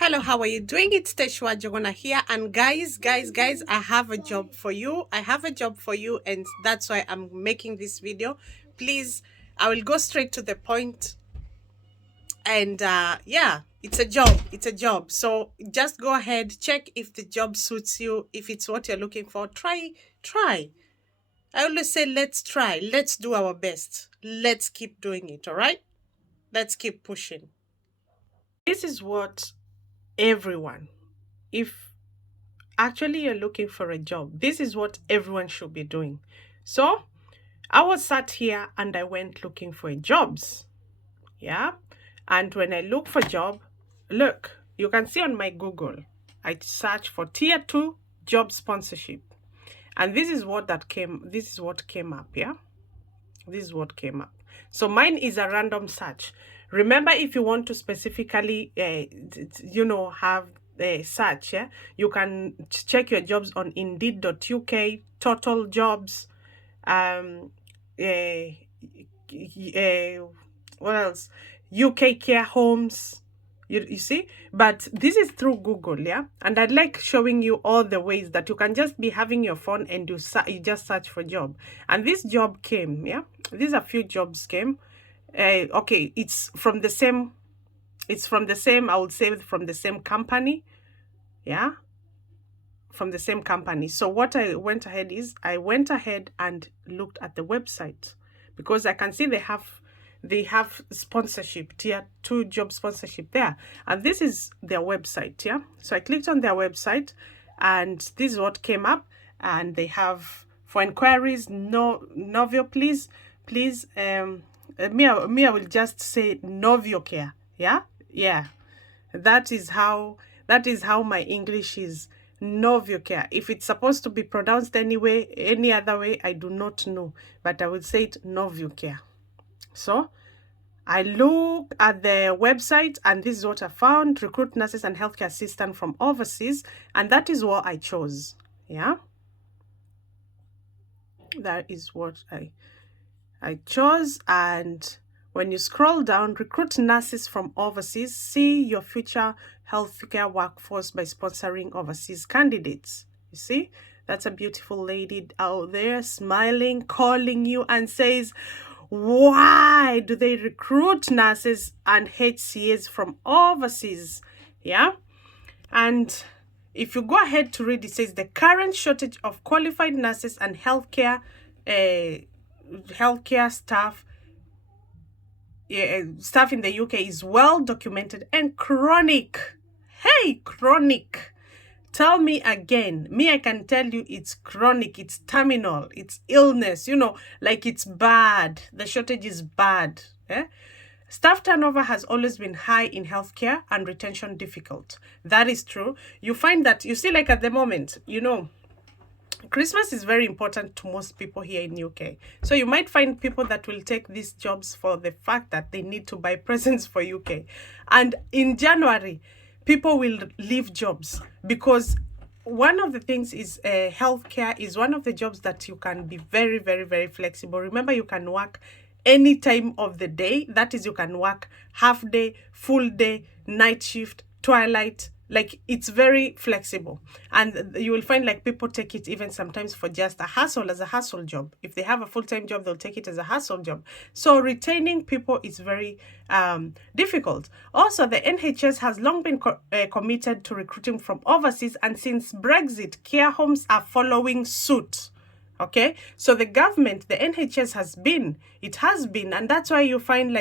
Hello, how are you doing? It's Teshwa Jogona here. And guys, I have a job for you. I have a job for you, and that's why I'm making this video. Please, I will go straight to the point. And yeah, it's a job. It's a job. So just go ahead, check if the job suits you, if it's what you're looking for. Try. I always say, let's try. Let's do our best. Let's keep doing it, all right? Let's keep pushing. This is what everyone, if actually you're looking for a job, this is what everyone should be doing. So I was sat here and I went looking for jobs. Yeah. And when I look for job, look, you can see on my Google, I search for tier 2 job sponsorship. And this is what came up. Yeah. This is what came up. So mine is a random search. Remember, if you want to specifically, have a search, yeah, you can check your jobs on Indeed.uk, Total Jobs, um, uh, what else? UK Care Homes. You see, but this is through Google, yeah. And I'd like showing you all the ways that you can just be having your phone and you just search for job. And this job came, yeah. These are few jobs came. Okay, it's from the same. It's from the same. I would say from the same company, yeah. From the same company. So what I went ahead and looked at the website because I can see they have sponsorship, tier 2 job sponsorship there, and this is their website. Yeah, so I clicked on their website and this is what came up, and they have for inquiries, no Novio, please I will just say Novio Care. Yeah, that is how my English is. Novio Care. If it's supposed to be pronounced any other way, I do not know, but I will say it Novio Care. So I look at the website and this is what I found: recruit nurses and healthcare assistants from overseas. And that is what I chose. Yeah. That is what I chose. And when you scroll down, recruit nurses from overseas, see your future healthcare workforce by sponsoring overseas candidates. You see, that's a beautiful lady out there smiling, calling you and says, why do they recruit nurses and HCAs from overseas? Yeah. And if you go ahead to read, it says the current shortage of qualified nurses and healthcare staff in the UK is well documented and chronic. Hey, chronic. Tell me again. Me, I can tell you it's chronic, it's terminal, it's illness, like it's bad. The shortage is bad. Staff turnover has always been high in healthcare and retention difficult. That is true. You find that, you see, like at the moment, Christmas is very important to most people here in UK. So you might find people that will take these jobs for the fact that they need to buy presents for UK. And in January, people will leave jobs because one of the things is healthcare is one of the jobs that you can be very, very, very flexible. Remember, you can work any time of the day. That is, you can work half day, full day, night shift, twilight. Like, it's very flexible, and you will find like people take it even sometimes for just a hustle, as a hustle job. If they have a full-time job, they'll take it as a hustle job. So retaining people is very difficult. Also, the NHS has long been committed to recruiting from overseas, and since Brexit, care homes are following suit. Okay, so the government, the NHS has been, and that's why you find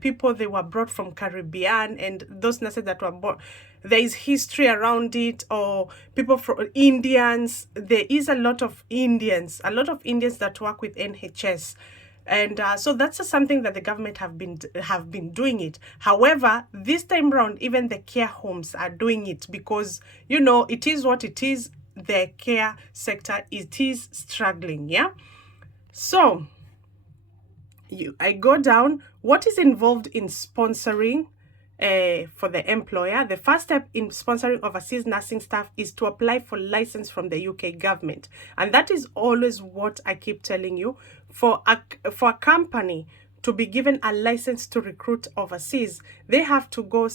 people, they were brought from Caribbean, and those nurses that were born, there is history around it, or people from Indians. There is a lot of Indians that work with NHS. And so that's something that the government have been doing it. However, this time round, even the care homes are doing it because, it is what it is. The care sector, it is struggling. Yeah. So I go down. What is involved in sponsoring for the employer? The first step in sponsoring overseas nursing staff is to apply for license from the UK government. And that is always what I keep telling you. For a company to be given a license to recruit overseas, they have to go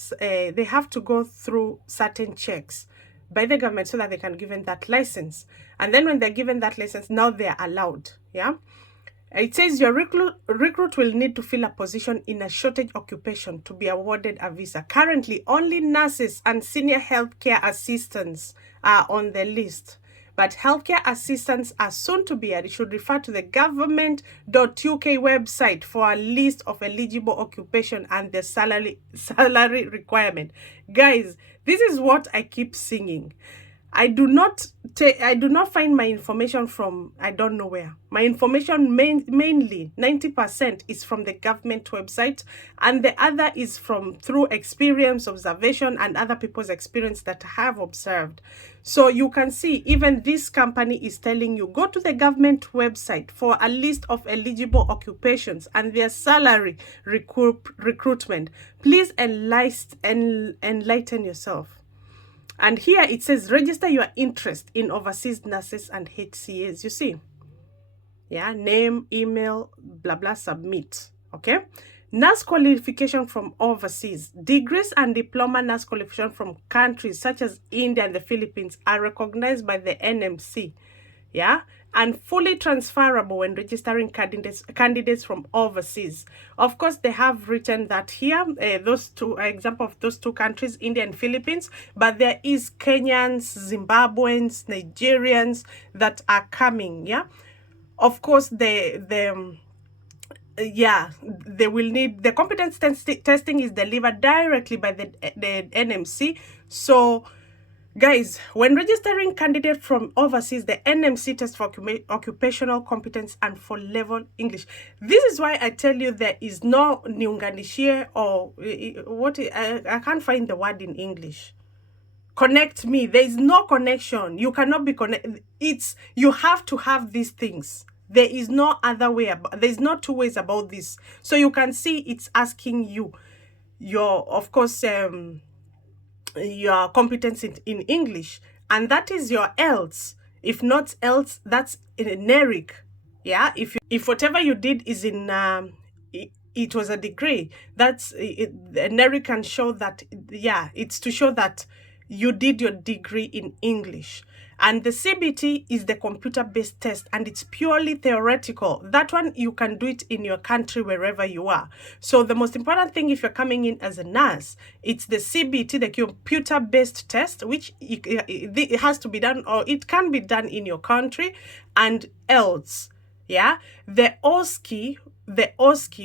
through certain checks by the government so that they can give them that license. And then when they're given that license, now they're allowed. Yeah. It says your recruit will need to fill a position in a shortage occupation to be awarded a visa. Currently, only nurses and senior healthcare assistants are on the list. But healthcare assistants are soon to be added. You should refer to the government.uk website for a list of eligible occupation and the salary requirement. Guys, this is what I keep singing. I do not find my information from I don't know where. My information mainly 90% is from the government website, and the other is from through experience, observation, and other people's experience that I have observed. So you can see even this company is telling you go to the government website for a list of eligible occupations and their salary recruitment. Please enlighten yourself. And here it says, register your interest in overseas nurses and HCAs. You see? Yeah, name, email, blah, blah, submit. Okay? Nurse qualification from overseas. Degrees and diploma nurse qualification from countries such as India and the Philippines are recognized by the NMC. Yeah? And fully transferable when registering candidates from overseas. Of course, they have written that here, those two example of those two countries, India and Philippines, but there is Kenyans, Zimbabweans, Nigerians that are coming. Yeah, of course, they will need the competence testing is delivered directly by the NMC. So guys, when registering candidates from overseas, the NMC tests for occupational competence and for level English. This is why I tell you there is no niunganishie or what I can't find the word in English. Connect me. There is no connection. You cannot be connected. You have to have these things. There is no other way there's no two ways about this. So you can see it's asking you of course your competence in English, and that is your else. If not else, that's in a NERIC. Yeah, if whatever you did is in it was a degree, that's NERIC can show that. Yeah, it's to show that you did your degree in English. And the CBT is the computer-based test, and it's purely theoretical. That one, you can do it in your country, wherever you are. So the most important thing, if you're coming in as a nurse, it's the CBT, the computer-based test, which it has to be done, or it can be done in your country, and else. Yeah, the OSCE,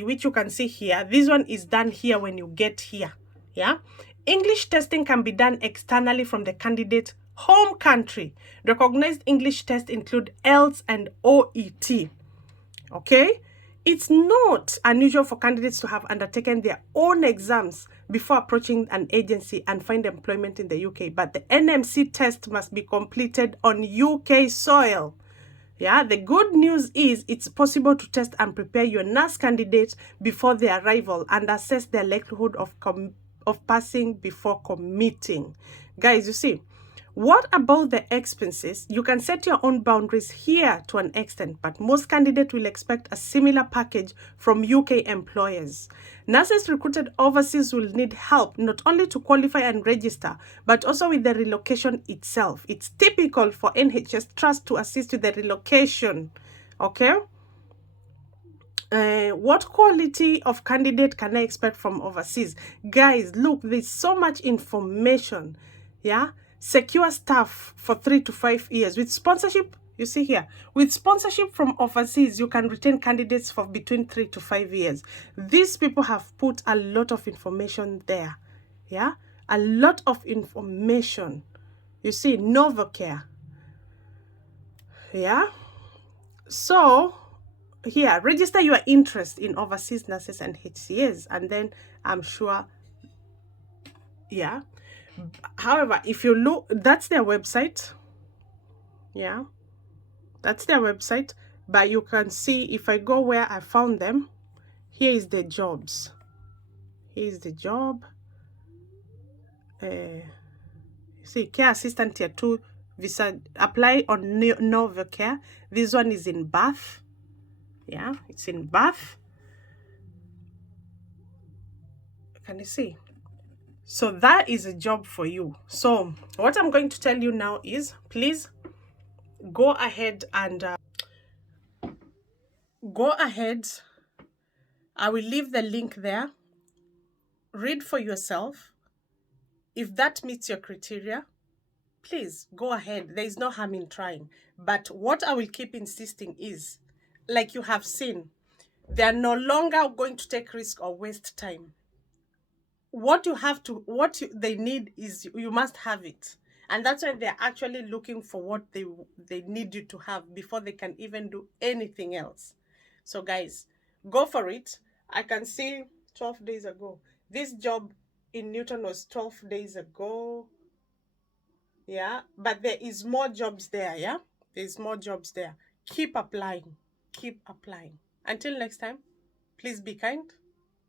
which you can see here, this one is done here when you get here. Yeah, English testing can be done externally from the candidate home country. Recognized English tests include IELTS and OET. Okay? It's not unusual for candidates to have undertaken their own exams before approaching an agency and find employment in the UK, but the NMC test must be completed on UK soil. Yeah, the good news is it's possible to test and prepare your nurse candidates before their arrival and assess their likelihood of passing before committing. Guys, you see, what about the expenses? You can set your own boundaries here to an extent, but most candidates will expect a similar package from UK employers. Nurses recruited overseas will need help not only to qualify and register, but also with the relocation itself. It's typical for NHS Trust to assist with the relocation. Okay? What quality of candidate can I expect from overseas? Guys, look, there's so much information. Yeah? Secure staff for 3 to 5 years. With sponsorship, you see here, with sponsorship from overseas, you can retain candidates for between 3 to 5 years. These people have put a lot of information there. Yeah, a lot of information. You see, Novocare. Yeah, so here, register your interest in overseas nurses and HCAs, and then I'm sure, yeah. However, if you look, that's their website. Yeah, that's their website. But you can see, if I go where I found them, here is the jobs. Here is the job. You see, care assistant tier 2 visa, apply on Novocare. This one is in Bath. Yeah, it's in Bath. Can you see? So that is a job for you. So what I'm going to tell you now is, please go ahead and go ahead. I will leave the link there. Read for yourself. If that meets your criteria, please go ahead. There is no harm in trying. But what I will keep insisting is, like you have seen, they are no longer going to take risk or waste time. What they need is, you must have it. And that's why they're actually looking for what they need you to have before they can even do anything else. So guys, go for it. I can see 12 days ago. This job in Newton was 12 days ago. Yeah, but there is more jobs there. Yeah, there's more jobs there. Keep applying. Keep applying. Until next time, please be kind,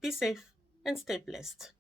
be safe, and stay blessed.